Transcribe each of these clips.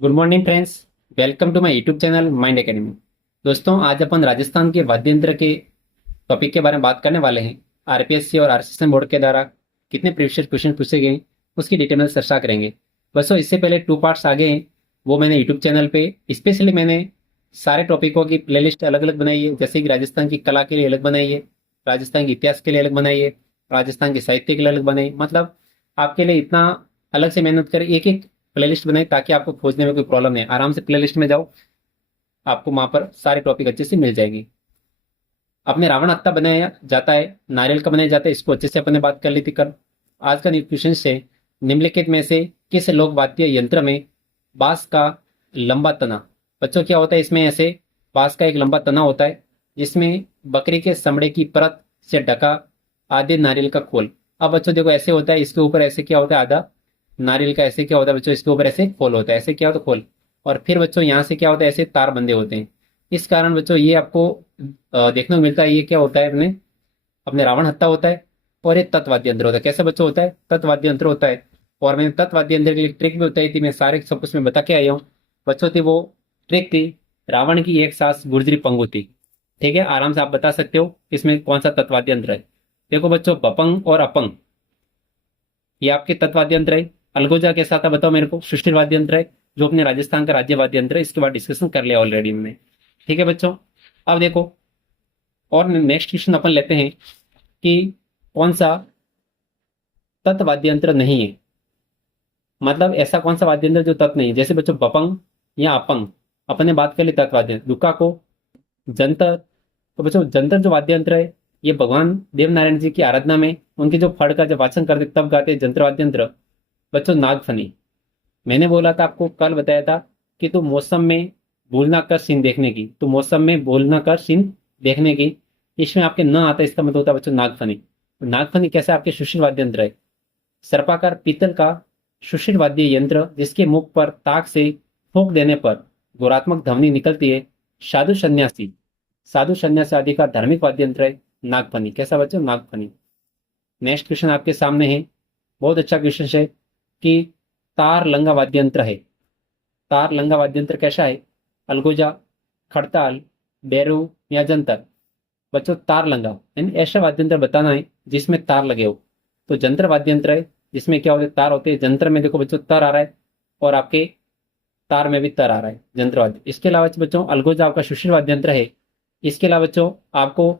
Good morning friends. Welcome to my YouTube channel Mind Academy. दोस्तों, आज अपन राजस्थान के वाद्य यंत्र के टॉपिक के बारे में बात करने वाले हैं। आरपीएससी और आरसीएसएम बोर्ड के द्वारा कितने प्रीवियस क्वेश्चन पूछे गए उसकी डिटेल में चर्चा करेंगे। दोस्तों, इससे पहले 2 पार्ट्स आगे हैं, वो मैंने यूट्यूब चैनल पे स्पेशली मैंने सारे टॉपिकों की प्लेलिस्ट अलग अलग बनाई है। जैसे कि राजस्थान की कला के लिए अलग बनाई है, राजस्थान के इतिहास के लिए अलग बनाई है, राजस्थान के साहित्य के लिए अलग बनाई, मतलब आपके लिए इतना अलग से मेहनत कर एक एक प्लेलिस्ट बनाई ताकि आपको खोजने में कोई प्रॉब्लम नहीं है। आराम से प्लेलिस्ट में जाओ, आपको वहां पर सारे टॉपिक अच्छे से मिल जाएंगे। अपने रावण हत्था बनाया जाता है, नारियल का बनाया जाता है, इसको अच्छे से अपने बात कर ली थी कल। आज का क्वेश्चन से निम्नलिखित में से किस लोक वाद्य यंत्र में बांस का लंबा तना। बच्चों, क्या होता है इसमें? ऐसे बांस का एक लंबा तना होता है जिसमें बकरी के चमड़े की परत से ढका आधे नारियल का खोल। अब बच्चों देखो, ऐसे होता है, इसके ऊपर ऐसे क्या होता है, आधा नारियल का ऐसे क्या होता है बच्चों, इसके ऊपर ऐसे खोल होता है, ऐसे क्या होता है, खोल। और फिर बच्चों यहाँ से क्या होता है, ऐसे तार बंधे होते हैं। इस कारण बच्चों ये आपको देखने को मिलता है। ये क्या होता है, अपने अपने रावण हत्था होता है और ये तत्वाद्य यंत्र होता है। कैसे बच्चों होता है? तत्वाद्य यंत्र होता है। और मैंने तत्वाद्य यंत्र की एक ट्रिक भी बताई थी, मैं सारे सब कुछ में बता के आया हूँ बच्चों। थी वो ट्रिक थी रावण की एक सास गुर्जरी पंगु थी। ठीक है, आराम से आप बता सकते हो इसमें कौन सा तत्वाद्य यंत्र है। देखो बच्चों, बपंग और अपंग ये आपके तत्वाद्य यंत्र है। अलगोजा कैसा था बताओ मेरे को? सुशील वाद्य यंत्र है, जो अपने राजस्थान का राज्य वाद्य यंत्र है। इसके बाद डिस्कशन कर लिया ऑलरेडी मैंने। ठीक है बच्चों, अब देखो और नेक्स्ट क्वेश्चन अपन लेते हैं कि कौन सा तत् वाद्य यंत्र नहीं है। मतलब ऐसा कौन सा वाद्य यंत्र जो तत् नहीं है। जैसे बच्चों बपंग या अपंग, अपन ने बात कर ली तत्वाद्य दुका को, जंतर। तो बच्चों जंतर जो वाद्य यंत्र है, ये भगवान देवनारायण जी की आराधना में उनके जो फड़ का जब वाचन करते तब गाते हैं जंत्र वाद्य यंत्र। बच्चों नागफनी, मैंने बोला था आपको, कल बताया था कि तू मौसम में भूलना कर सीन देखने की, तो मौसम में भूलना कर सीन देखने की, इसमें आपके न आता, इसका मतलब होता है बच्चों नागफनी। नागफनी कैसे? आपके सुशील वाद्य यंत्र है, सर्पाकार पीतल का सुशील वाद्य यंत्र जिसके मुख पर ताक से फूंक देने पर गुणात्मक ध्वनि निकलती है। साधु संन्यासी आदि का धार्मिक वाद्य यंत्र है नागफनी। कैसा बच्चों? नागफनी। नेक्स्ट क्वेश्चन आपके सामने है, बहुत अच्छा क्वेश्चन है कि तार लंगा वाद्य यंत्र है। तार लंगा वाद्य यंत्र कैसा है? अलगोजा, खड़ताल, बैरू या जंतर। बच्चों तार लंगा यानी ऐसा वाद्य यंत्र बताना है जिसमें तार लगे हो। तो जंतर वाद्य यंत्र है जिसमें क्या होते हैं, तार होते हैं। जंतर में देखो बच्चों तार आ रहा है और आपके तार में भी तार आ रहा है, जंत्र वाद्य। इसके अलावा बच्चों अलगोजा आपका सुशील वाद्य यंत्र है। इसके अलावा बच्चों आपको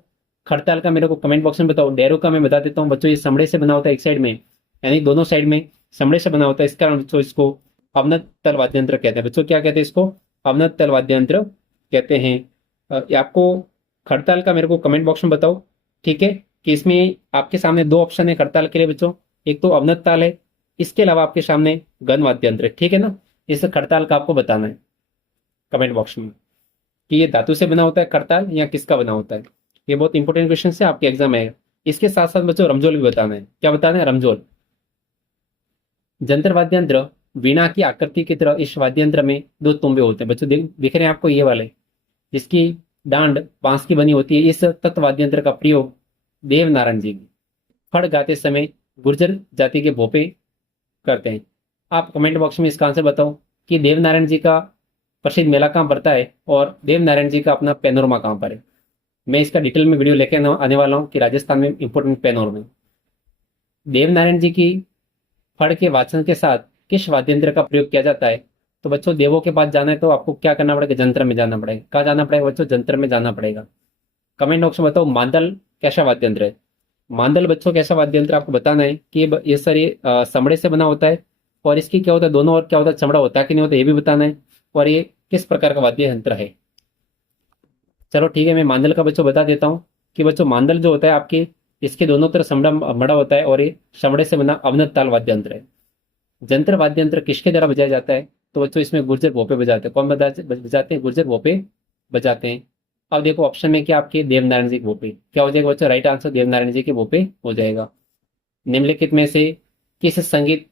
खड़ताल का मेरे को कमेंट बॉक्स में बताओ। डेरो का मैं बता देता हूँ बच्चों, ये समड़े से बना होता है एक साइड में, यानी दोनों साइड में समड़े से बना होता है। इस कारण बच्चों इसको अवनत तल वाद्य यंत्र कहते हैं। बच्चों क्या कहते हैं इसको? अवनत तल वाद्य यंत्र कहते हैं। ये आपको खड़ताल का मेरे को कमेंट बॉक्स में बताओ। ठीक है, कि इसमें आपके सामने 2 ऑप्शन है खड़ताल के लिए बच्चों, एक तो अवनत ताल है, इसके अलावा आपके सामने गण वाद्य यंत्र है। ठीक है ना, इस खड़ताल का आपको बताना है कमेंट बॉक्स में कि ये धातु से बना होता है खड़ताल या किसका बना होता है। ये बहुत इंपॉर्टेंट क्वेश्चन है आपके एग्जाम में। इसके साथ साथ बच्चों रमजोल भी बताना है। क्या बताना है? रमजोल। जंतर वाद्य यंत्र वीणा की आकृति की तरह इस वाद्य यंत्र में 2 तुम्बे होते हैं। बच्चों दिख रहे हैं आपको ये वाले, जिसकी डांड बांस की बनी होती है। इस तत्व वाद्य यंत्र का प्रयोग देव नारायण जी फड़ गाते समय गुर्जर जाति के भोपे करते हैं। आप कमेंट बॉक्स में इसका आंसर बताओ कि देव नारायण जी का प्रसिद्ध मेला कहाँ पड़ता है और देव नारायण जी का अपना पैनोरमा कहाँ पर है। मैं इसका डिटेल में वीडियो लेके आने वाला हूँ कि राजस्थान में इंपोर्टेंट पैनोरमा। देव नारायण जी की फड़ के वाचन के साथ किस वाद्य यंत्र का प्रयोग किया जाता है। तो बच्चों देवों के पास जाना है तो आपको क्या करना पड़ेगा? जंत्र में जाना पड़ेगा। कहाँ जाना पड़ेगा बच्चों? जंत्र में जाना पड़ेगा। कमेंट बॉक्स में बताओ मांदल कैसा वाद्य यंत्र है। मांदल बच्चों कैसा वाद्य यंत्र आपको बताना है कि ये सर ये चमड़े से बना होता है और इसकी क्या होता है दोनों, और क्या होता है चमड़ा होता है कि नहीं होता ये भी बताना है, और ये किस प्रकार का वाद्य यंत्र है। चलो ठीक है, मैं मांदल का बच्चों बता देता हूँ कि बच्चों मांदल जो होता है आपके, इसके दोनों तरफ चमड़ा मड़ा होता है और ये चमड़े से बना अवनत ताल वाद्य यंत्र है। जंत्र वाद्य यंत्र किसके द्वारा बजाया जाता है? तो बच्चों इसमें गुर्जर भोपे बजाते हैं। कौन बजाते हैं? गुर्जर भोपे बजाते हैं। अब देखो ऑप्शन में क्या आपके देवनारायण जी के भोपे। क्या हो जाएगा बच्चों? राइट आंसर देवनारायण जी के भोपे हो जाएगा। निम्नलिखित में से किस संगीत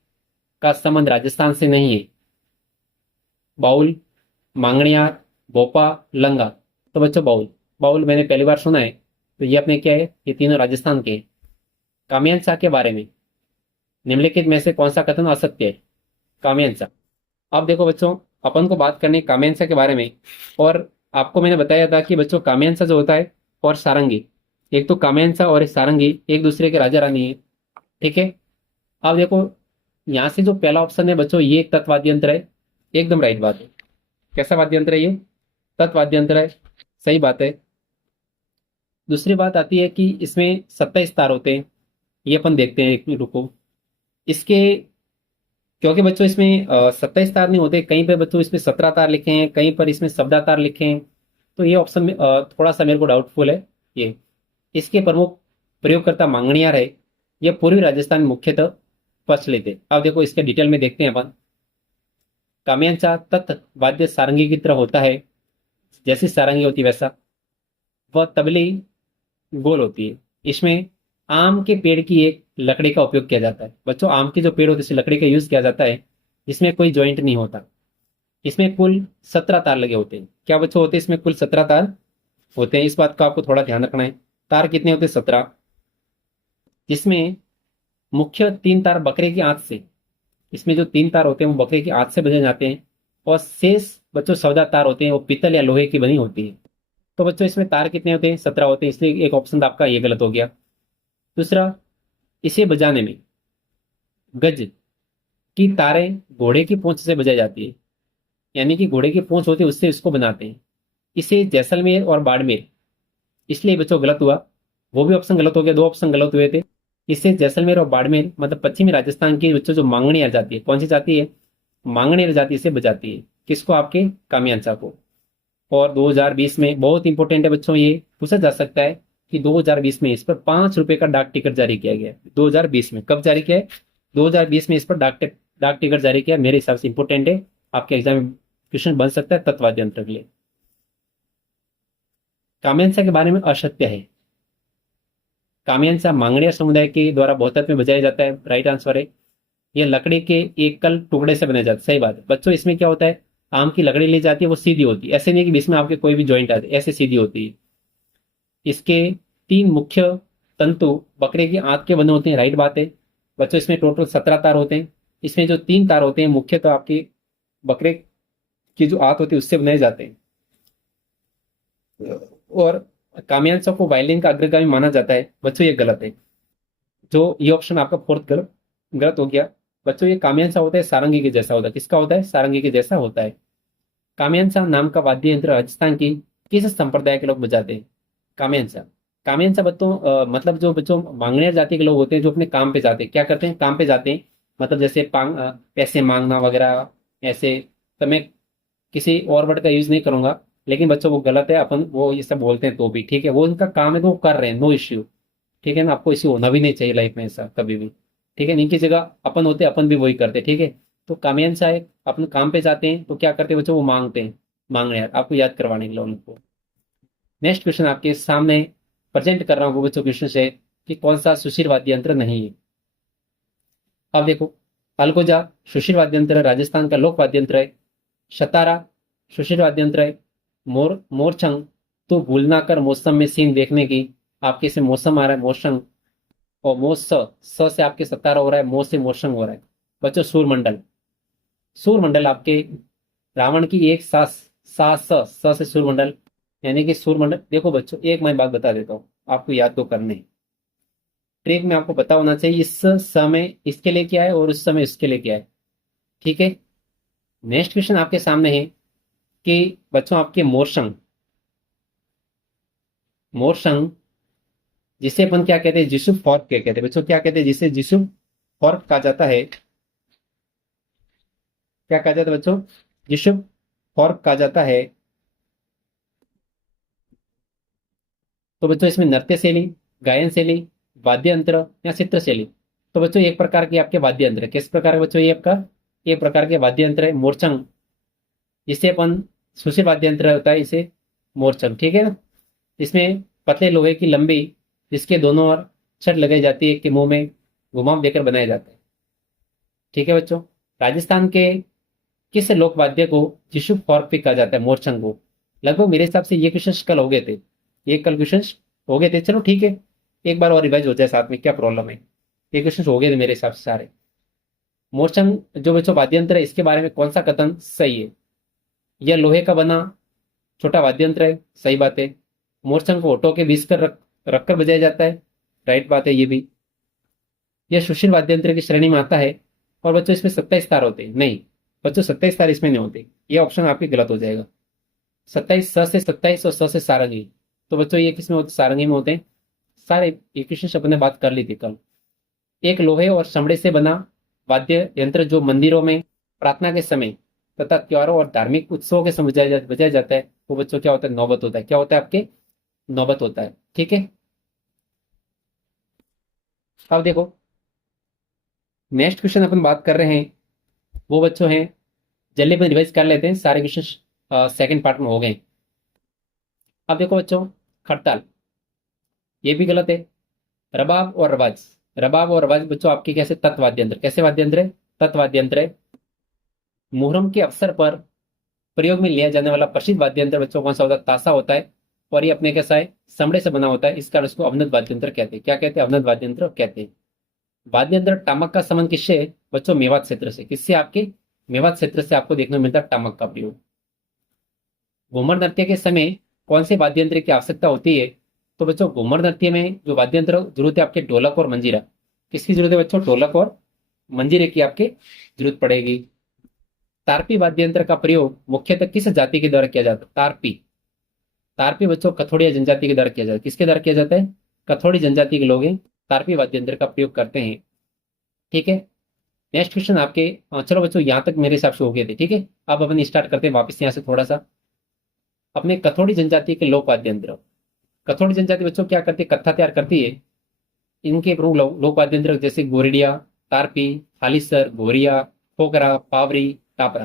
का संबंध राजस्थान से नहीं है? बाउल, मांगणियार, भोपा, लंगा। तो बच्चों बाउल। बाउल मैंने पहली बार सुना है, तो ये अपने क्या है, ये तीनों राजस्थान के हैं। कामयान शाह के बारे में निम्नलिखित में से कौन सा कथन असत्य है? कामयान शाह। अब देखो बच्चों, अपन को बात करनी है कामेंसा के बारे में। और आपको मैंने बताया था कि बच्चों कामेंसा जो होता है और सारंगी, एक तो कामेंसा और एक सारंगी एक दूसरे के राजा रानी है। ठीक है। अब देखो, यहाँ से जो पहला ऑप्शन है बच्चों, ये एक तत्वाद्य यंत्र है। एकदम राइट बात है। कैसा वाद्य यंत्र है ये? तत्वाद्य यंत्र है। सही बात है। दूसरी बात आती है कि इसमें 27 तार होते हैं। ये अपन देखते हैं, एक रुको। इसके, क्योंकि बच्चों इसमें 27 तार नहीं होते, कहीं पर बच्चों इसमें 17 तार लिखे हैं, कहीं पर इसमें 14 तार लिखे हैं। तो ये ऑप्शन में थोड़ा सा मेरे को डाउटफुल है ये। इसके प्रमुख प्रयोगकर्ता मांगणियार है। ये पूर्वी राजस्थान में मुख्यतः प्रचलित है। अब देखो इसके डिटेल में देखते हैं अपन। काम्यांचा तत् वाद्य सारंगी की तरह होता है। जैसी सारंगी होती है वैसा। वह तबली गोल होती है। इसमें आम के पेड़ की एक लकड़ी का उपयोग किया जाता है। बच्चों आम के जो पेड़ होते हैं इस लकड़ी का यूज किया जाता है। इसमें कोई जॉइंट नहीं होता। इसमें कुल 17 तार लगे होते हैं। क्या बच्चों होते हैं इसमें? कुल 17 तार होते हैं। इस बात का आपको थोड़ा ध्यान रखना है। तार कितने होते हैं? 17। जिसमें मुख्य 3 तार बकरे की आंत से, इसमें जो 3 तार होते हैं वो बकरे की आंत से बजाए जाते हैं। और शेष बच्चों 14 तार होते हैं वो पीतल या लोहे की बनी होती है। तो बच्चों इसमें तार कितने होते हैं? 17 होते हैं। इसलिए एक ऑप्शन आपका ये गलत हो गया। दूसरा, इसे बजाने में गज की तारें घोड़े की पूंछ से बजाई जाती है। यानी कि घोड़े की पूंछ होती है उससे इसको बनाते हैं। इसे जैसलमेर और बाड़मेर, इसलिए बच्चों गलत हुआ। वो भी ऑप्शन गलत हो गया, 2 ऑप्शन गलत हुए थे। इससे जैसलमेर और बाड़मेर मतलब पश्चिमी राजस्थान की बच्चों जो मांगनी आ जाती है, कौन सी जाती है? मांगनी आ जाती है, इसे बजाती है। किसको? आपके कामयांचा को। और 2020 में बहुत इंपॉर्टेंट है बच्चों, ये पूछा जा सकता है कि 2020 में इस पर 5 रुपए का डाक टिकट जारी किया गया है। 2020 में कब जारी किया है? 2020 में इस पर डाक टिकट जारी किया। मेरे हिसाब से इंपॉर्टेंट है, आपके एग्जाम में क्वेश्चन बन सकता है तत्वाद्य यंत्र के लिए। काम्यांसा के बारे में असत्य है। काम्यांसा मांगणिया समुदाय के द्वारा बहुतायत में बजाया जाता है। राइट आंसर है। यह लकड़ी के एकल टुकड़े से बनाया जाता है। सही बात है बच्चों। इसमें क्या होता है, आम की लकड़ी ली जाती है, वो सीधी होती है। ऐसे नहीं कि बीच में आपके कोई भी जॉइंट आते, ऐसे सीधी होती है। इसके 3 मुख्य तंतु बकरे की आंत के बने होते हैं। राइट बात है बच्चों। इसमें टोटल 17 तार होते हैं। इसमें जो 3 तार होते हैं मुख्य तो आपकी बकरे की जो आंत होती है उससे बनाए जाते हैं। और काम्यांसा को वायलिन का अग्रगामी माना जाता है। बच्चों ये गलत है। जो ये ऑप्शन आपका फोर्थ गलत गलत हो गया। बच्चों ये काम्यांसा होता है सारंगी के जैसा होता है। किसका होता है? सारंगी के जैसा होता है। काम्यांसा नाम का वाद्य यंत्र राजस्थान की किस संप्रदाय के लोग बजाते हैं? काम्यांसा। काम्यांसा बच्चों मतलब जो बच्चों मांगनेर जाति के लोग होते हैं जो अपने काम पे जाते हैं। क्या करते हैं? काम पे जाते हैं। मतलब जैसे पैसे मांगना वगैरह ऐसे। तो मैं किसी और वर्ड का यूज नहीं करूंगा, लेकिन बच्चों वो गलत है। अपन वो ये सब बोलते हैं तो भी ठीक है, वो उनका काम है तो वो कर रहे हैं, नो इश्यू। ठीक है ना। आपको इश्यू होना भी नहीं चाहिए लाइफ में ऐसा कभी भी। ठीक है। इनकी जगह अपन होते अपन भी वही करते। ठीक है। तो कामयान साहब अपन काम पे जाते हैं तो क्या करते हैं बच्चों? वो मांगते हैं। मांग रहे हैं आपको याद करवाने के लिए उनको। नेक्स्ट क्वेश्चन आपके सामने प्रेजेंट कर रहा हूँ वो बच्चों क्वेश्चन से कि कौन सा सुशील वाद्य यंत्र नहीं है। अब देखो, अलगोजा सुशील वाद्य यंत्र है, राजस्थान का लोक वाद्य यंत्र है। शतारा सुशील वाद्य यंत्र है। मोरछंग तो भूलना कर मौसम में सीन देखने की। आपके से मौसम आ रहा है मौसम। और से आपके सतारा हो रहा है, मो से मोशंग हो रहा है। बच्चों सूरमंडल। सूरमंडल आपके रावण की एक सास, से सूरमंडल। यानी कि सूरमंडल। देखो बच्चों एक मैं बात बता देता हूँ, आपको याद तो करने हैं। ट्रिक में आपको पता होना चाहिए इस समय इसके लिए क्या है और उस समय इसके लिए क्या है। ठीक है। नेक्स्ट क्वेश्चन आपके सामने है कि बच्चों आपके मोरशंग, मोरशंग जिसे अपन क्या कहते हैं? जिसु फॉर्क क्या कहते हैं बच्चों? क्या कहते हैं जिसे? जिसु फॉर्क कहा जाता है। क्या कहा जाता है बच्चों? जिसु फॉर्क कहा जाता है। तो बच्चों इसमें नृत्य शैली, गायन शैली, वाद्य यंत्र या चित्र शैली। तो बच्चों एक प्रकार के आपके वाद्य यंत्र है। किस प्रकार के बच्चों? ये आपका एक प्रकार के वाद्य यंत्र है मोरचंग। जिसे अपन सुशील वाद्य यंत्र होता है इसे मोरचंग। ठीक है ना। इसमें पतले लोहे की लंबी, जिसके दोनों ओर छड़ लगाई जाती है, के मुंह में घुमाव देकर बनाया जाता है। ठीक है बच्चों। राजस्थान के किस लोक वाद्य को जिशु फॉर्क भी कहा जाता है? मोरचंग को। लगभग मेरे हिसाब से ये क्वेश्चन कल हो गए थे। ये कल क्वेश्चन हो गए थे। चलो ठीक है, एक बार और रिवाइज हो जाए साथ में, क्या प्रॉब्लम है। ये क्वेश्चन हो गए थे मेरे हिसाब से सारे। मोरचंग जो बच्चों वाद्य यंत्र है, इसके बारे में कौन सा कथन सही है? यह लोहे का बना छोटा वाद्य यंत्र है, सही बात है। मोरचंग को ओटो के बीच कर रखकर बजाया जाता है, राइट बात है ये भी। यह सुशील वाद्य यंत्र की श्रेणी में आता है। और बच्चों इसमें 27 तार होते हैं, नहीं बच्चों 27 तार इसमें नहीं होते, ये ऑप्शन आपके गलत हो जाएगा। 27 स से 27 और स से सारंगी, तो बच्चों ये किसमें होते? सारंगी में होते हैं। सारे इक्वेशन अपन ने बात कर ली थी कल। एक लोहे और चमड़े से बना वाद्य यंत्र जो मंदिरों में प्रार्थना के समय तथा त्योहारों और धार्मिक उत्सवों के समय बजाया जाता है, वो बच्चों क्या होता है? नौबत होता है। क्या होता है आपके? नौबत होता है, ठीक है। अब देखो नेक्स्ट क्वेश्चन अपन बात कर रहे हैं, वो बच्चों हैं, जल्दी अपन रिवाइज कर लेते हैं, सारे क्वेश्चन सेकंड पार्ट में हो गए। अब देखो बच्चों, खड़ताल ये भी गलत है। रबाब और रवाज, रबाब और रवाज बच्चों आपके कैसे? तत्वाद्य यंत्र। कैसे वाद्य यंत्र है? तत्वाद्य यंत्र है। मुहर्रम के अवसर पर प्रयोग में लिया जाने वाला प्रसिद्ध वाद्य यंत्र बच्चों कौन सा होता है? ताशा होता है। और ये अपने कैसा है? चमड़े से बना होता है, इस कारण इसको अवनत वाद्य यंत्र कहते हैं। क्या कहते हैं? अवनत वाद्य यंत्र कहते हैं। वाद्य यंत्र टामक का संबंध किससे है बच्चों? मेवात क्षेत्र से। किससे? आपके मेवात क्षेत्र से आपको देखने को मिलता है टामक का प्रयोग। घूमर नृत्य के समय कौन से वाद्य यंत्र की आवश्यकता होती है? तो बच्चों घूमर नृत्य में जो वाद्य यंत्र जरूरत है आपके, ढोलक और मंजीरा। किसकी जरूरत है बच्चों? ढोलक और मंजीरे की आपके जरूरत पड़ेगी। तारपी वाद्य यंत्र का प्रयोग मुख्यतः किस जाति के द्वारा किया जाता है? तारपी। तारपी बच्चों कथोड़िया जनजाति के द्वारा किया जाता है। किसके द्वारा किया जाता है? कथोड़ी जनजाति के लोग हैं, तारपी वाद्य यंत्र का प्रयोग करते हैं, ठीक है। नेक्स्ट क्वेश्चन आपके चलो बच्चों यहाँ तक मेरे हिसाब से हो गए थे, ठीक है। अब अपन स्टार्ट करते हैं वापस यहाँ से थोड़ा सा। अपने कथोड़ी जनजाति के लोक वाद्य यंत्र। कथोड़ी जनजाति बच्चों क्या करती है? कत्था तैयार करती है। इनके प्रमुख लोक वाद्य यंत्र जैसे गोरिडिया, तारपी, थालीसर, घोरिया, फोकरा, पावरी, टापरा।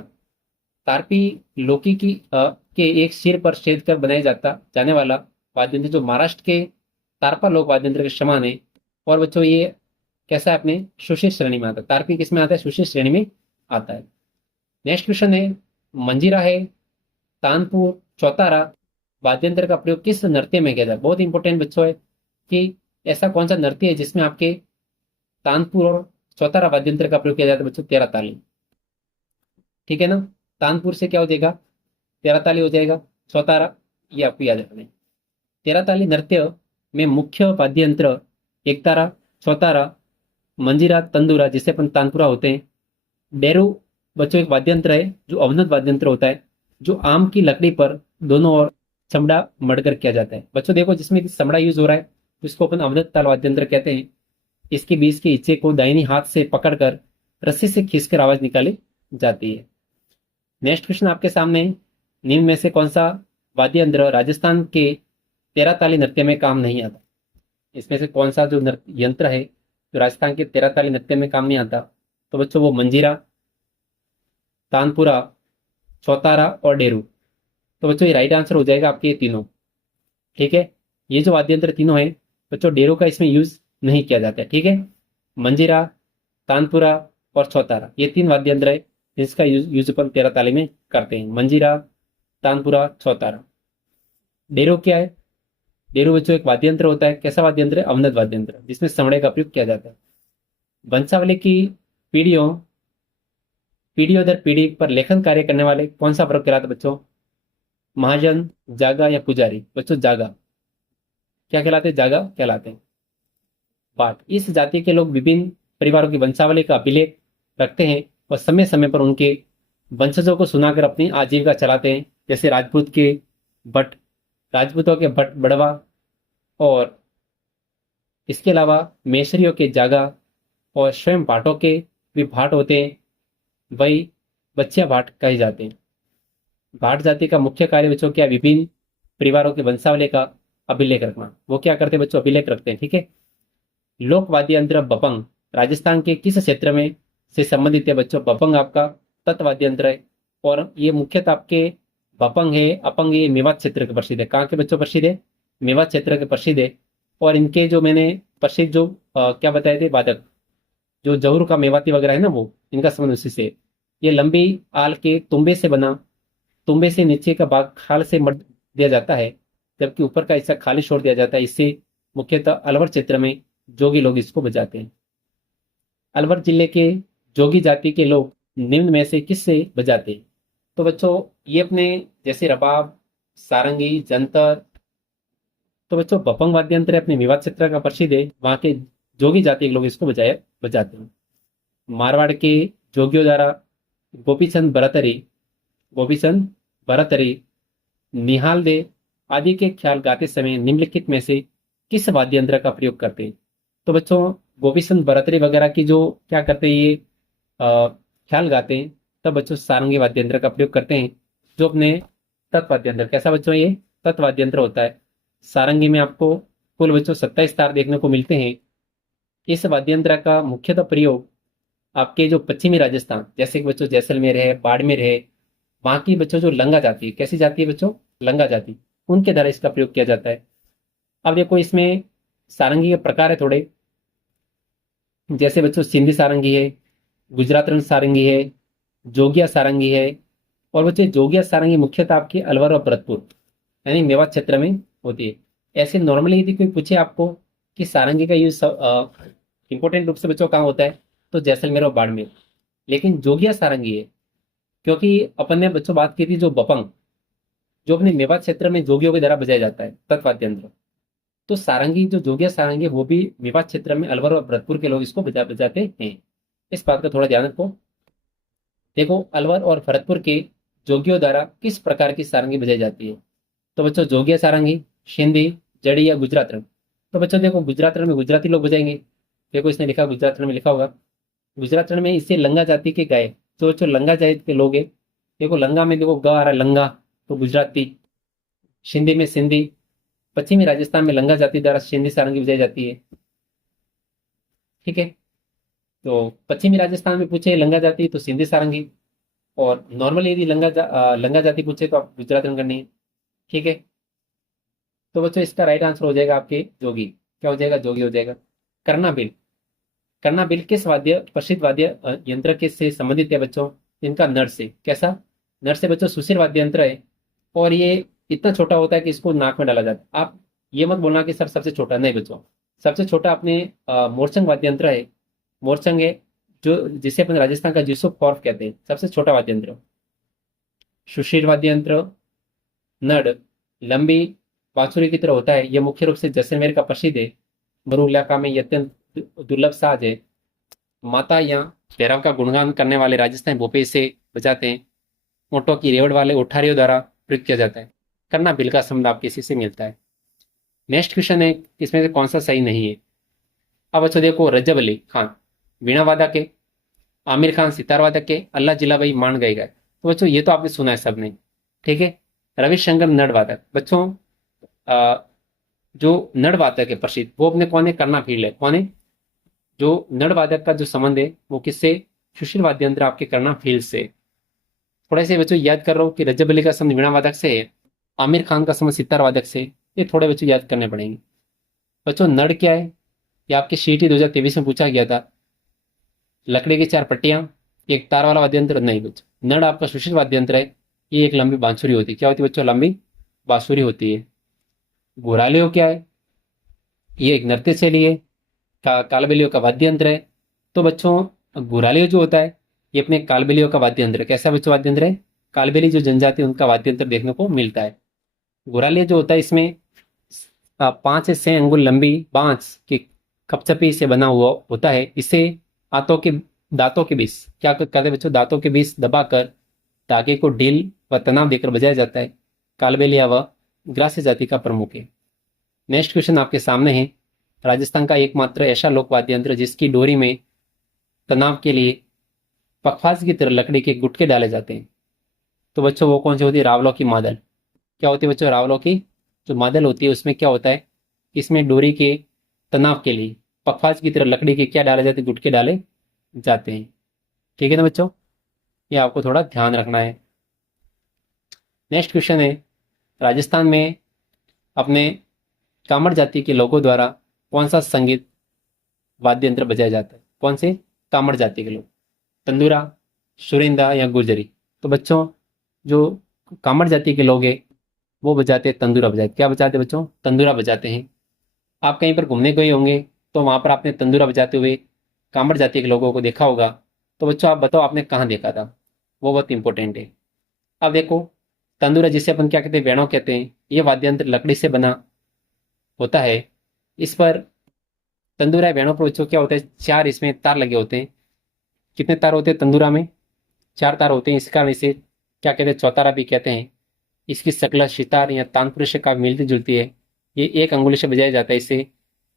तारपी लोकी के एक सिर पर छेद कर बनाया जाने वाला वाद्य यंत्र जो महाराष्ट्र के तारपा लोक वाद्य यंत्र के समान है। और बच्चों ये कैसा है? अपने सुशिर श्रेणी में आता है। तारपी किस में आता है? सुशिर श्रेणी में आता है। नेक्स्ट क्वेश्चन है, मंजीरा है, तानपुर, चौतारा वाद्य यंत्र का प्रयोग किस नृत्य में किया जाता है? बहुत इंपॉर्टेंट बच्चों है कि ऐसा कौन सा नृत्य है जिसमें आपके तानपुर और चौतारा वाद्य यंत्र का प्रयोग किया जाता है बच्चों? तेरह ताली, ठीक है ना। तानपुर से क्या हो जाएगा? तेरह ताली हो जाएगा। चौतारा ये आपको याद रखना है। तेरह ताली नृत्य में मुख्य वाद्य यंत्र एक तारा, चौतारा, मंजीरा, तंदूरा जिसे अपन तानपुरा होते हैं। डेरू बच्चों एक वाद्य यंत्र है जो अवनत वाद्य यंत्र होता है, जो आम की लकड़ी पर दोनों ओर चमड़ा मड़कर किया जाता है। बच्चों देखो जिसमें कि चमड़ा यूज हो रहा है उसको अपन अवनत ताल वाद्य यंत्र कहते हैं। इसके बीच के हिस्से को दाहिनी हाथ से पकड़कर रस्सी से खींचकर आवाज निकाली जाती है। नेक्स्ट क्वेश्चन आपके सामने, निम्न में से कौन सा वाद्य यंत्र राजस्थान के तेरह ताली नृत्य में काम नहीं आता? इसमें से कौन सा जो यंत्र है जो राजस्थान के तेरह ताली नृत्य में काम नहीं आता? तो बच्चों वो मंजीरा, तानपुरा, चौतारा और डेरू। तो बच्चों ये राइट आंसर हो जाएगा आपके ये तीनों, ठीक है। ये जो वाद्य यंत्र तीनों है बच्चों डेरू का इसमें यूज नहीं किया जाता है, ठीक है। मंजीरा, तानपुरा और चौतारा ये तीन वाद्य यंत्र है जिसका यूज अपन तेरह ताली में करते हैं। मंजीरा, तानपुरा, चौतारा। डेरू क्या है? डेरू बच्चों एक वाद्य यंत्र होता है। कैसा वाद्य यंत्र है? अवनत वाद्य यंत्र जिसमें समड़े का प्रयोग किया जाता है। वंशावली की पीढ़ियों पीढ़ियों दर पीढ़ी पर लेखन कार्य करने वाले कौन सा वर्ग कहलाता है बच्चों? महाजन, जागा या पुजारी? बच्चों जागा। क्या कहलाते हैं? जागा कहलाते हैं। पाठ, इस जाति के लोग विभिन्न परिवारों की वंशावली का अभिलेख रखते हैं और समय समय पर उनके वंशजों को सुनाकर अपनी आजीविका चलाते हैं। जैसे राजपूतों के भट्ट बड़वा, और इसके अलावा मेसरियों के जागा, और स्वयं भाटों के भी भाट होते हैं, वही बच्चिया भाट कहे जाते हैं। भाट जाति का मुख्य कार्य बच्चों क्या? विभिन्न परिवारों के वंशावली का अभिलेख रखना। वो क्या करते हैं बच्चों? अभिलेख रखते हैं, ठीक है। लोक वाद्य यंत्र बपंग राजस्थान के किस क्षेत्र में से संबंधित है बच्चों? बपंग आपका तत्वाद्य यंत्र है, और ये मुख्यतः आपके बपंग है, अपंग ये मेवात क्षेत्र के प्रसिद्ध है। कहाँ के बच्चों प्रसिद्ध है? मेवात क्षेत्र के प्रसिद्ध है। और इनके जो मैंने प्रसिद्ध जो क्या बताए थे वादक, जो जहुर का मेवाती वगैरह है ना, वो इनका संबंध उसी से। ये लंबी आल के तुम्बे से बना, तुम्बे से नीचे का भाग खाल से मढ़ दिया जाता है जबकि ऊपर का हिस्सा खाली छोड़ दिया जाता है। इससे मुख्यतः अलवर क्षेत्र में जोगी लोग इसको बजाते हैं। अलवर जिले के जोगी जाति के लोग निम्न में से किससे बजाते हैं? तो बच्चों ये अपने जैसे रबाब, सारंगी, जंतर, तो बच्चों बपंग वाद्य यंत्र अपने मेवात क्षेत्र का प्रसिद्ध है, वहां के जोगी जाति के लोग इसको बजाते हैं। मारवाड़ के जोगियों द्वारा गोपीचंद बरतरी, गोपीचंद बरतरी, निहाल दे आदि के ख्याल गाते समय निम्नलिखित में से किस वाद्य यंत्र का प्रयोग करते हैं? तो बच्चों गोपीचंद बरतरी वगैरह की जो क्या करते हैं ये ख्याल गाते हैं, तब बच्चों सारंगी वाद्य यंत्र का प्रयोग करते हैं, जो अपने तत्वाद्य यंत्र। कैसा बच्चों ये तत्वाद्य यंत्र होता है। सारंगी में आपको कुल बच्चों 27 तार देखने को मिलते हैं। इस वाद्य यंत्र का मुख्यतः प्रयोग आपके जो पश्चिमी राजस्थान, जैसे कि बच्चों जैसलमेर है, बाड़मेर है, वहां की बच्चों जो लंगा जाति है, कैसी जाति है बच्चों? लंगा जाति, उनके द्वारा इसका प्रयोग किया जाता है। अब देखो इसमें सारंगी के प्रकार है थोड़े, जैसे बच्चों सिंधी सारंगी है, गुजरातन सारंगी है, जोगिया सारंगी है। और बच्चों जोगिया सारंगी मुख्यतः आपकी अलवर और भरतपुर यानी मेवात क्षेत्र में होती है। ऐसे नॉर्मली यदि कोई पूछे आपको कि सारंगी का यूज इंपॉर्टेंट रूप से बच्चों कहाँ होता है, तो जैसलमेर और बाड़मेर। लेकिन जोगिया सारंगी है, क्योंकि अपन ने बच्चों बात की थी जो बपंग, जो अपने मेवात क्षेत्र में जोगियों के द्वारा बजाया जाता है तत्वाद्य यंत्र, तो सारंगी जो जोगिया सारंगी है, वो भी मेवात क्षेत्र में अलवर और भरतपुर के लोग इसको बजाते हैं। इस बात का थोड़ा ध्यान रखो। देखो अलवर और भरतपुर के जोगियों द्वारा किस प्रकार की सारंगी बजाई जाती है? तो बच्चों जोगिया सारंगी, सिंधी, जड़ी या गुजरात रंग। तो बच्चों देखो गुजरात रंग में गुजराती लोग बजाएंगे। देखो इसने लिखा गुजरात रंग में लिखा होगा। गुजरात रंग में इसे लंगा जाति के गाय, तो बच्चों लंगा जाति के लोग हैं। देखो लंगा में देखो ग आ रहा है लंगा, तो गुजराती। सिंधी में सिंधी, पश्चिमी राजस्थान में लंगा जाति द्वारा सिंधी सारंगी बजाई जाती है। ठीक है, तो पश्चिमी राजस्थान में पूछे लंगा जाति तो सिंधी सारंगी, और नॉर्मली यदि लंगा जाति पूछे तो आप गुजरात रंग करनी है। ठीक है, तो बच्चों इसका राइट आंसर हो जाएगा आपके जोगी। क्या हो जाएगा? जोगी हो जाएगा। करना बिल, करना बिल किस वाद्य प्रसिद्ध वाद्य यंत्र के से संबंधित है बच्चों? इनका नर से। कैसा? नर से बच्चों सुशील वाद्य यंत्र है, और ये इतना छोटा होता है कि इसको नाक में डाला जाता है। आप ये मत बोलना कि सर सबसे छोटा, नहीं बच्चों, सबसे छोटा अपने मोरचंग वाद्य यंत्र है। मोरचंग है जो जिसे अपन राजस्थान का जिसो कॉर्फ कहते हैं, सबसे छोटा वाद्य यंत्र। सुशील वाद्य यंत्र नड़ लंबी बांसुरी की तरह होता है। यह मुख्य रूप से जैसलमेर का प्रसिद्ध है। मरु इलाका में यह अत्यंत दुर्लभ साज है। माता या भैरव का गुणगान करने वाले राजस्थानी भोपे इसे बजाते हैं। ऊँटों की रेवड़ वाले उठारियों द्वारा प्रयोग किया जाता है। करना बिल का संबंध आपको इसी से मिलता है। नेक्स्ट क्वेश्चन है, इसमें से कौन सा सही नहीं है? अब अच्छा देखो, रजब अली खान वीणा वादक के, आमिर खान सितार वादक के, अल्लाह जिला भाई मान गए गए। तो बच्चों ये तो आपने सुना है सबने। ठीक है, रविशंकर नड़ वादक। बच्चों जो नड़ वादक है प्रसिद्ध, वो अपने कौन है? करना फील्ड है। कौन है? जो नड़ वादक का जो संबंध है वो किससे? सुशील वाद्य यंत्र आपके करना फील्ड से। थोड़ा से बच्चों याद कर रहा हूँ कि रजब अली का संबंध वीणा वादक से है, आमिर खान का संबंध सितार वादक से। ये थोड़े बच्चों याद करने पड़ेंगे। बच्चों नड़ क्या है? ये आपके CET 2023 में पूछा गया था। लकड़ी की 4 पट्टियां, एक तार वाला वाद्य यंत्र? नहीं बच्चों, नड़ आपका सुशील वाद्य यंत्र है। ये एक लंबी बांसुरी होती है। क्या होती है बच्चों? लंबी बांसुरी होती है। घुरालियो क्या है? ये एक नृत्य शैली है। कालबेलियो का वाद्य यंत्र है। तो बच्चों घुरालियो जो होता है ये अपने कालबेलियो का वाद्य यंत्र है। कैसा बच्चों वाद्य यंत्र है? कालबेली जो जनजाति है उनका वाद्य यंत्र देखने को मिलता है। घुरालियो जो होता है इसमें 5 से 6 अंगुल लंबी बांस की कपचपी से बना हुआ होता है। इसे दांतों के बीच क्या करते हैं बच्चों? दांतों के बीच दबाकर धागे को ढील व तनाव देकर बजाया जाता है। कालबेलिया व ग्रास्य जाति का प्रमुख है। नेक्स्ट क्वेश्चन आपके सामने है। राजस्थान का एकमात्र ऐसा लोक वाद्य यंत्र जिसकी डोरी में तनाव के लिए पखवाज की तरह लकड़ी के गुटके डाले जाते हैं। तो बच्चों वो कौन सी होती है? रावलों की मादल। क्या होती है बच्चों? रावलों की जो मादल होती है उसमें क्या होता है? इसमें डोरी के तनाव के लिए पखवाज की तरह लकड़ी के क्या डाले जाते हैं? गुटके डाले जाते हैं। ठीक है ना बच्चों, ये आपको थोड़ा ध्यान रखना है। नेक्स्ट क्वेश्चन है, राजस्थान में अपने कामड़ जाति के लोगों द्वारा कौन सा संगीत वाद्य यंत्र बजाया जाता है? कौन से कामड़ जाति के लोग? तंदूरा, सुरिंदा या गुर्जरी? तो बच्चों जो कामड़ जाति के लोग हैं वो बजाते हैं तंदूरा बजाते। क्या बजाते हैं बच्चों? तंदूरा बजाते हैं। आप कहीं पर घूमने गए होंगे तो वहां पर आपने तंदूरा बजाते हुए कामड़ जाति के लोगों को देखा होगा। तो बच्चों आप बताओ आपने कहाँ देखा था, वो बहुत इंपॉर्टेंट है। अब देखो, तंदूरा जिसे अपन क्या कहते हैं, वेणु कहते हैं, ये वाद्य यंत्र लकड़ी से बना होता है। इस पर तंदूरा वेणु पर बच्चों क्या होता है, चार इसमें तार लगे होते हैं। कितने तार होते हैं तंदूरा में, चार तार होते हैं। इस कारण इसे क्या कहते हैं, चौतारा भी कहते हैं। इसकी शक्ल सितार या तानपुर से काफी मिलती जुलती है। ये एक अंगुली से बजाया जाता है। इसे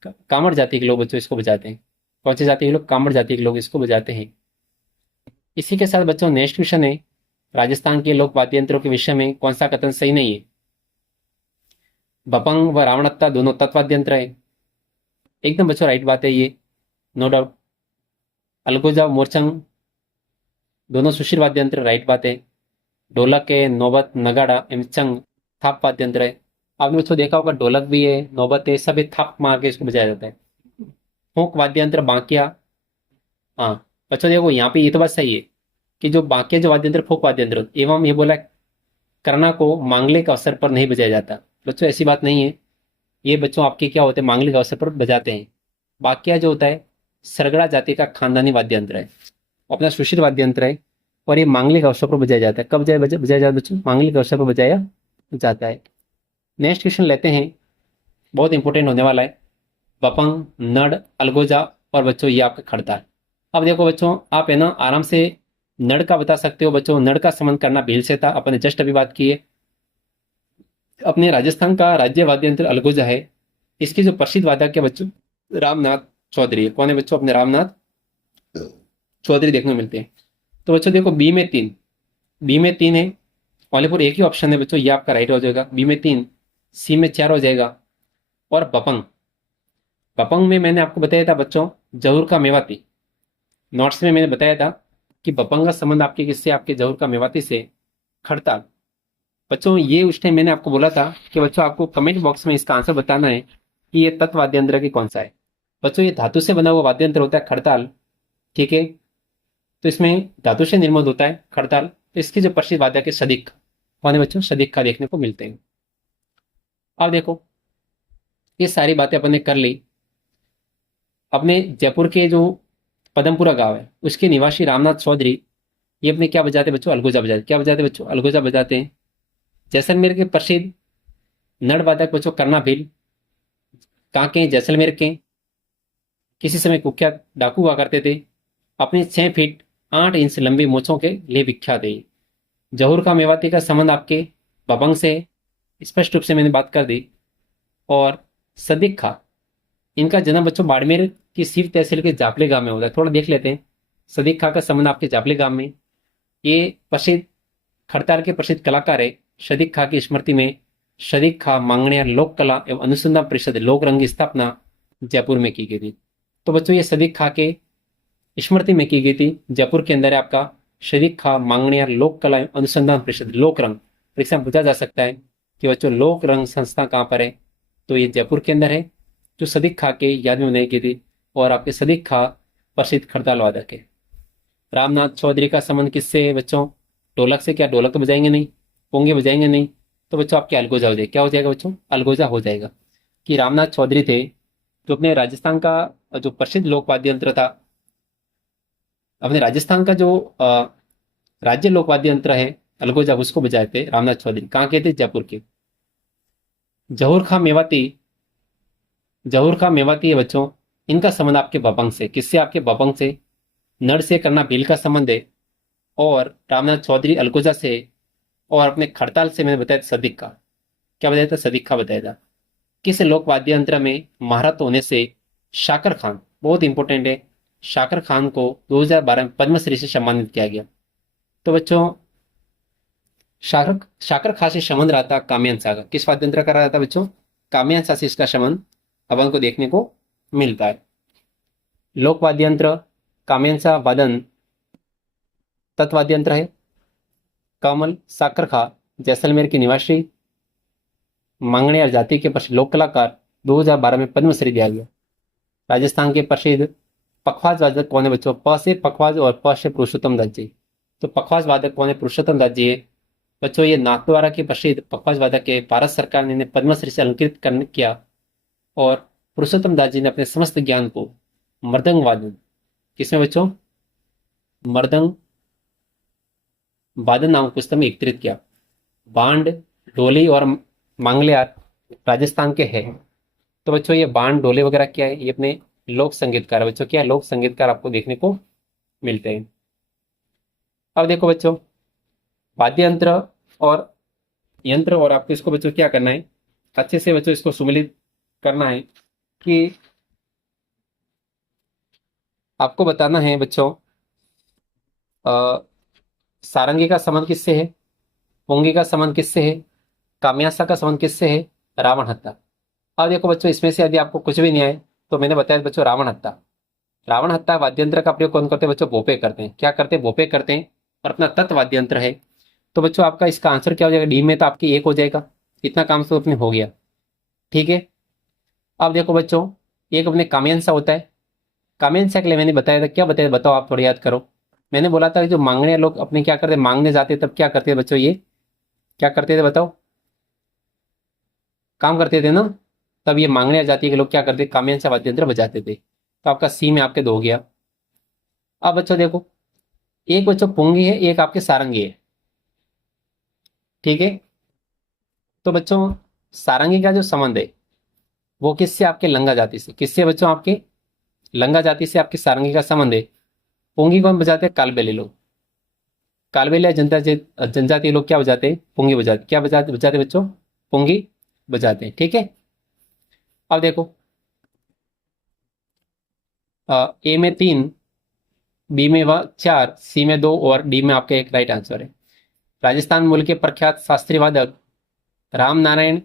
कामड़ जाति के लोग बच्चों इसको बजाते हैं। कौन सी जाति के लोग, कामड़ जाति के लोग इसको बजाते हैं। इसी के साथ बच्चों नेक्स्ट क्वेश्चन है, राजस्थान के लोक वाद्य यंत्रों के विषय में कौन सा कथन सही नहीं है। बपंग व रावणत्ता दोनों तत्वाद्य यंत्र है, एकदम बच्चों राइट बात है ये, नो डाउट। अलगोजा मोरचंग दोनों सुशील वाद्य यंत्र, राइट बात है। ढोलक है, नौबत, नगाड़ा एवं चंग थाप वाद्य यंत्र है। आपने बच्चों देखा होगा ढोलक भी है, नौबत है, सब थाप मार के इसको बजाया जाता है। फोक वाद्य यंत्र बांकिया, हाँ बच्चों देखो यहाँ पे ये तो बात सही है कि जो बांकिया जो वाद्य यंत्र फोक वाद्य यंत्र एवं ये बोला करना को मांगलिक अवसर पर नहीं बजाया जाता। बच्चों ऐसी बात नहीं है, ये बच्चों आपके क्या होते हैं, मांगलिक अवसर पर बजाते हैं। बाकिया जो होता है सरगड़ा जाति का खानदानी वाद्य यंत्र है, अपना सुशील वाद्य यंत्र है, और ये मांगलिक अवसर पर बजाया जाता है। कब बजाया जाता है बच्चों, मांगलिक अवसर पर बजाया जाता है। नेक्स्ट क्वेश्चन लेते हैं, बहुत इंपॉर्टेंट होने वाला है। बपंग, नड़, अलगोजा और बच्चों ये आपका खड़ताल। अब देखो बच्चों, आप है ना आराम से नड़ का बता सकते हो। बच्चों नड़ का संबंध करना भील से था, अपने जस्ट अभी बात की है। अपने राजस्थान का राज्य वाद्य यंत्र अलगोजा है। इसके जो प्रसिद्ध वादक है बच्चों, रामनाथ चौधरी है। कौन है बच्चों, अपने रामनाथ चौधरी देखने को मिलते हैं। तो बच्चों देखो बी में तीन, बी में तीन है, मौलीपुर एक ही ऑप्शन है बच्चों, ये आपका राइट हो जाएगा। बी में तीन, सी में चार हो जाएगा। और बपंग, बपंग में मैंने आपको बताया था बच्चों, जहूर का मेवाती। नोट्स में मैंने बताया था कि बपंग का संबंध आपके किससे, आपके जहूर का मेवाती से। खड़ताल बच्चों, ये उस टाइम मैंने आपको बोला था कि बच्चों आपको कमेंट बॉक्स में इसका आंसर बताना है कि ये तत्व वाद्य यंत्र की कौन सा है। बच्चों ये धातु से बना हुआ वाद्य यंत्र होता है खड़ताल, ठीक है। तो इसमें धातु से निर्मित होता है खड़ताल। तो इसके जो प्रसिद्ध वादक है सदिक, कौन है बच्चों, सदिक का देखने को मिलते हैं। अब देखो ये सारी बातें अपन ने कर ली। अपने जयपुर के जो पदमपुरा गांव है उसके निवासी रामनाथ चौधरी, ये अपने क्या बजाते बच्चों, अलगोजा बजाते। क्या बजाते बच्चों, अलगोजा बजाते हैं। जैसलमेर के प्रसिद्ध नड़ वादक बच्चों करना भील, कहाँ के, जैसलमेर के, किसी समय कुख्यात डाकू हुआ करते थे। अपनी 6 फीट 8 इंच लंबी मूछों के लिए विख्यात है। जहूर का मेवाती का संबंध आपके बबंग से स्पष्ट रूप से मैंने बात कर दी। और सदिक खा, इनका जन्म बच्चों बाड़मेर की सीव तहसील के जापले गांव में होता है। थोड़ा देख लेते हैं, सदिक खा का संबंध आपके जापले गांव में। ये प्रसिद्ध खड़ताल के प्रसिद्ध कलाकार है। सदिक खा की स्मृति में सदिक खा मांगणिया लोक कला एवं अनुसंधान परिषद लोक रंग की स्थापना जयपुर में की गई थी। तो बच्चों ये सदिक खा के स्मृति में की गई थी। जयपुर के अंदर है आपका सदिक खा मांगणिया लोक कला एवं अनुसंधान परिषद लोक रंग। परीक्षा में पूछा जा सकता है कि बच्चों लोक रंग संस्था कहाँ पर है, तो ये जयपुर के अंदर है, जो सदिक खा के याद में बनाई गई थी। और आपके सदिक खा प्रसिद्ध खड़ताल वादक है। रामनाथ चौधरी का संबंध किससे है बच्चों, ढोलक से। क्या ढोलक तो बजाएंगे नहीं, पोंगे बजाएंगे नहीं, तो बच्चों आपके अलगोजा हो जाएगा। क्या हो जाएगा बच्चों, अलगोजा हो जाएगा। कि रामनाथ चौधरी थे जो अपने राजस्थान का जो प्रसिद्ध लोक वाद्य यंत्र था, अपने राजस्थान का जो राज्य लोक वाद्य यंत्र है अलगोजा, उसको बजाए थे रामनाथ चौधरी। कहाँ के थे, जयपुर के। जहूर खां मेवाती, जहूर खां मेवाती है बच्चों, इनका संबंध आपके बपंग से। किससे, आपके बपंग से। नर से करना भील का संबंध है। और रामनाथ चौधरी अलगोजा से। और अपने खड़ताल से मैंने बताया था सदिक का। क्या बताया था, सदिक का बताया था। किस लोक वाद्य यंत्र में महारत होने से शाकर खान, बहुत इंपॉर्टेंट है, शाकर खान को 2012 में पद्मश्री से सम्मानित किया गया। तो बच्चों शाकर शाकर खान से संबंध रहा था काम्यान सा का। किस वाद्य यंत्र का रहा था बच्चों, काम्यान सा से इसका संबंध अपन को देखने को मिलता है। लोक वाद्य यंत्र काम्यान सा वादन तत्वाद्य यंत्र है। कमल साकर खा जैसलमेर के निवासी मांगणियार जाति के प्रसिद्ध लोक कलाकार, 2012 में पद्मश्री दिया गया। राजस्थान के प्रसिद्ध पखवाज वादक कौन है बच्चों, प से पखवाज और प से पुरुषोत्तम दास जी। तो पखवाज वादक कौन है, पुरुषोत्तम दास जी है। बच्चों ये नाथद्वारा के प्रसिद्ध पखवाज वादक के, भारत सरकार ने इन्हें पद्मश्री से अलंकृत करने किया। और पुरुषोत्तम दास जी ने अपने समस्त ज्ञान को मृदंग वादन, किसमें बच्चों, मृदंग वादन नामक पुस्तक में एकत्रित किया। बांड, ढोली और मंगलियार राजस्थान के हैं। तो बच्चों ये बांड, ढोले वगैरह क्या है? ये अपने लोक संगीतकार है बच्चों। क्या है? लोक संगीतकार आपको देखने को मिलते हैं। अब देखो बच्चों, वाद्य यंत्र और यंत्र, और आपको इसको बच्चों क्या करना है, अच्छे से बच्चों इसको सुमिलित करना है कि आपको बताना है बच्चों अ, सारंगी का संबंध किससे है, पुंगी का संबंध किससे है, काम्यासा का संबंध किससे है, रावण हत्ता। अब देखो बच्चों, इसमें से यदि आपको कुछ भी नहीं आए तो मैंने बताया बच्चों रावण हत्ता। रावण हत्ता वाद्य यंत्र का प्रयोग कौन करते हैं बच्चों? भोपे करते हैं। क्या करते हैं? भोपे करते हैं। और अपना तत् वाद्य यंत्र है। तो बच्चों आपका इसका आंसर क्या हो जाएगा? डी में तो आपकी एक हो जाएगा। इतना काम तो अपने हो गया। ठीक है। अब देखो बच्चों, एक अपने काम्यांसा होता है। काम्यांसा के लिए मैंने बताया था, क्या बताया बताओ, आप थोड़ा याद करो। मैंने बोला था कि जो मांगने लोग अपने क्या करते, मांगने जाते तब क्या करते थे बच्चों? ये क्या करते थे बताओ? काम करते थे ना। तब ये मांगने जाति के लोग क्या करते, काम्यांसा वाद्य यंत्र बजाते थे। तो आपका सी में आपके दो हो गया। अब बच्चों देखो, एक बच्चों पुंगी है, एक आपके सारंगी है। ठीक है। तो बच्चों सारंगी का जो संबंध है वो किससे? आपके लंगा जाति से। किससे बच्चों? आपके लंगा जाति से आपकी सारंगी का संबंध है। पुंगी कौन बजाते हैं? कालबेली लोग। कालबेली या जनजाति लोग क्या बजाते हैं? पुंगी बजाते। क्या बजाते बजाते बच्चों? पुंगी बजाते हैं। ठीक है। अब देखो, ए में तीन, बी में चार, सी में दो और डी में आपका एक राइट आंसर है। राजस्थान मूल के प्रख्यात शास्त्रीय वादक राम नारायण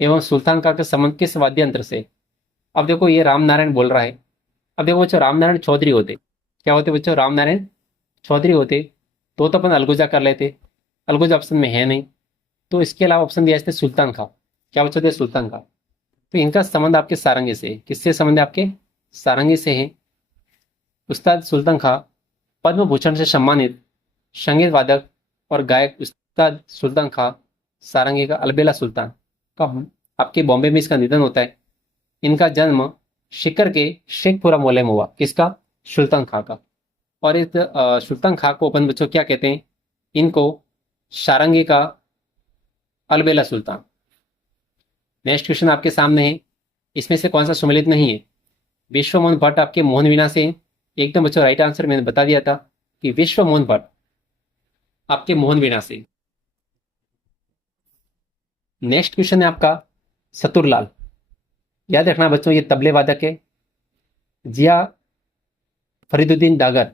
एवं सुल्तान का संबंध किस वाद्य यंत्र से? अब देखो, ये राम नारायण बोल रहा है। अब देखो बच्चों, राम नारायण चौधरी होते, क्या होते बच्चों? राम नारायण चौधरी होते तो अपन अलगुजा कर लेते। अलगुजा ऑप्शन में है नहीं, तो इसके अलावा ऑप्शन दिया इसने सुल्तान खां। क्या बच्चों थे? सुल्तान खां। तो इनका संबंध आपके सारंगी से है। किससे संबंध है आपके? सारंगी से है। उस्ताद सुल्तान खां पद्म भूषण से सम्मानित संगीत वादक और गायक उस्ताद सुल्तान खां सारंगी का अलबेला सुल्तान का आपके बॉम्बे में इसका निधन होता है। इनका जन्म शिकर के शेखपुरा मोहल्ले में हुआ। किसका? सुल्तान खां का। और इस सुल्तान खां को अपन बच्चों क्या कहते हैं? इनको सारंगी का अलबेला सुल्तान। नेक्स्ट क्वेश्चन आपके सामने है। इसमें से कौन सा सुमेलित नहीं है? विश्व मोहन भट्ट आपके मोहन वीणा से हैं। एकदम बच्चों राइट आंसर मैंने बता दिया था कि विश्व मोहन भट्ट आपके मोहन वीणा से। नेक्स्ट क्वेश्चन है आपका सतुरलाल। याद रखना बच्चों, ये तबले वादक है। जिया फरीदुद्दीन डागर।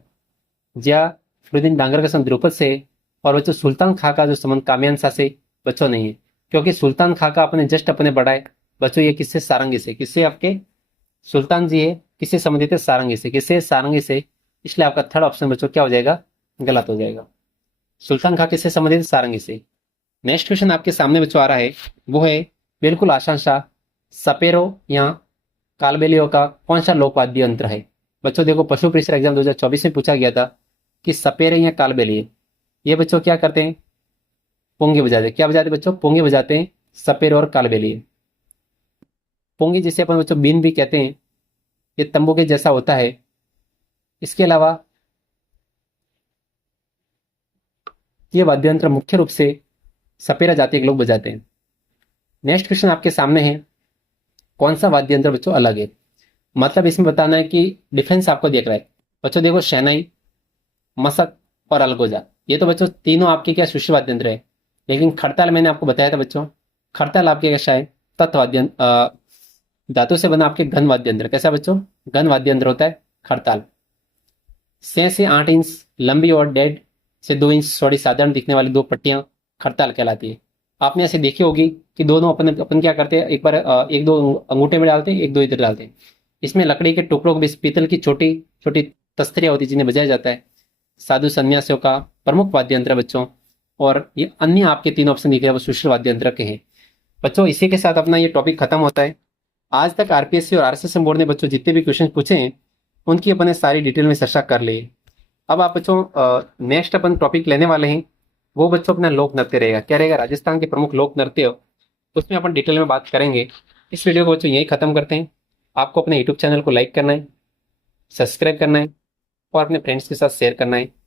जिया फरीदुद्दीन डागर का संबंध द्रुपद से है। और बच्चों सुल्तान खां का जो संबंध काम्यांसा से बच्चों नहीं है, क्योंकि सुल्तान खां का अपने जस्ट अपने बढ़ाए बच्चों। ये किससे? सारंगी से। किससे? आपके सुल्तान जी है, किससे संबंधित है? सारंगी से। किससे? सारंगी से। इसलिए आपका थर्ड ऑप्शन बच्चों क्या हो जाएगा? गलत हो जाएगा। सुल्तान खां किससे संबंधित है? सारंगी से। नेक्स्ट क्वेश्चन आपके सामने बच्चों आ रहा है, वो है बिल्कुल आसान सा। सपेरो या कालबेलियो का कौन सा लोकवाद्य यंत्र है? बच्चों देखो, पशु परीक्षा एग्जाम 2024 में पूछा गया था कि सपेरे या कालबेलिए, ये बच्चों क्या करते हैं? पुंगी बजाते। क्या बजाते बच्चों? पुंगी बजाते हैं। सपेरे और कालबेलिए। पुंगी जिसे अपन बच्चों बीन भी कहते हैं, ये तंबू के जैसा होता है। इसके अलावा ये वाद्य यंत्र मुख्य रूप से सपेरा जाति के लोग बजाते हैं। नेक्स्ट क्वेश्चन आपके सामने है, कौन सा वाद्य यंत्र बच्चों अलग है? मतलब इसमें बताना है कि डिफरेंस आपको देख रहा है। बच्चों देखो, शहनाई, मसक और अलगोजा, ये तो बच्चों तीनों आपके क्या सुश्री वाद्य यंत्र है। लेकिन खड़ताल मैंने आपको बताया था बच्चों, खड़ताल आपके कैसा है? तत्वाद्य धातु से बना आपके घन वाद्य यंत्र। कैसा बच्चों? घन वाद्य यंत्र होता है खड़ताल। 6 से 8 इंच लंबी और 1.5 से 2 इंच थोड़ी साधारण दिखने वाली दो पट्टियां खड़ताल कहलाती है। आपने ऐसे देखी होगी कि दोनों अपन अपन क्या करते हैं, एक बार एक दो अंगूठे में डालते हैं, एक दो इधर डालते हैं। इसमें लकड़ी के टुकड़ों को भी पीतल की छोटी छोटी तस्तरियां होती है जिन्हें बजाया जाता है। साधु संन्यासियों का प्रमुख वाद्य यंत्र बच्चों। और ये अन्य आपके तीन ऑप्शन दिखे वो सुश्री वाद्य यंत्र के हैं बच्चों। इसी के साथ अपना ये टॉपिक खत्म होता है। आज तक आरपीएससी और आरएसएस बोर्ड ने बच्चों जितने भी क्वेश्चन पूछे हैं उनकी अपने सारी डिटेल में चर्चा कर ली। अब आप बच्चों नेक्स्ट अपन टॉपिक लेने वाले हैं, वो बच्चों अपना लोक नृत्य रहेगा। क्या रहेगा? राजस्थान के प्रमुख लोक नृत्य, उसमें अपन डिटेल में बात करेंगे। इस वीडियो को बच्चों यही खत्म करते हैं। आपको अपने यूट्यूब चैनल को लाइक करना है, सब्सक्राइब करना है और अपने फ्रेंड्स के साथ शेयर करना है।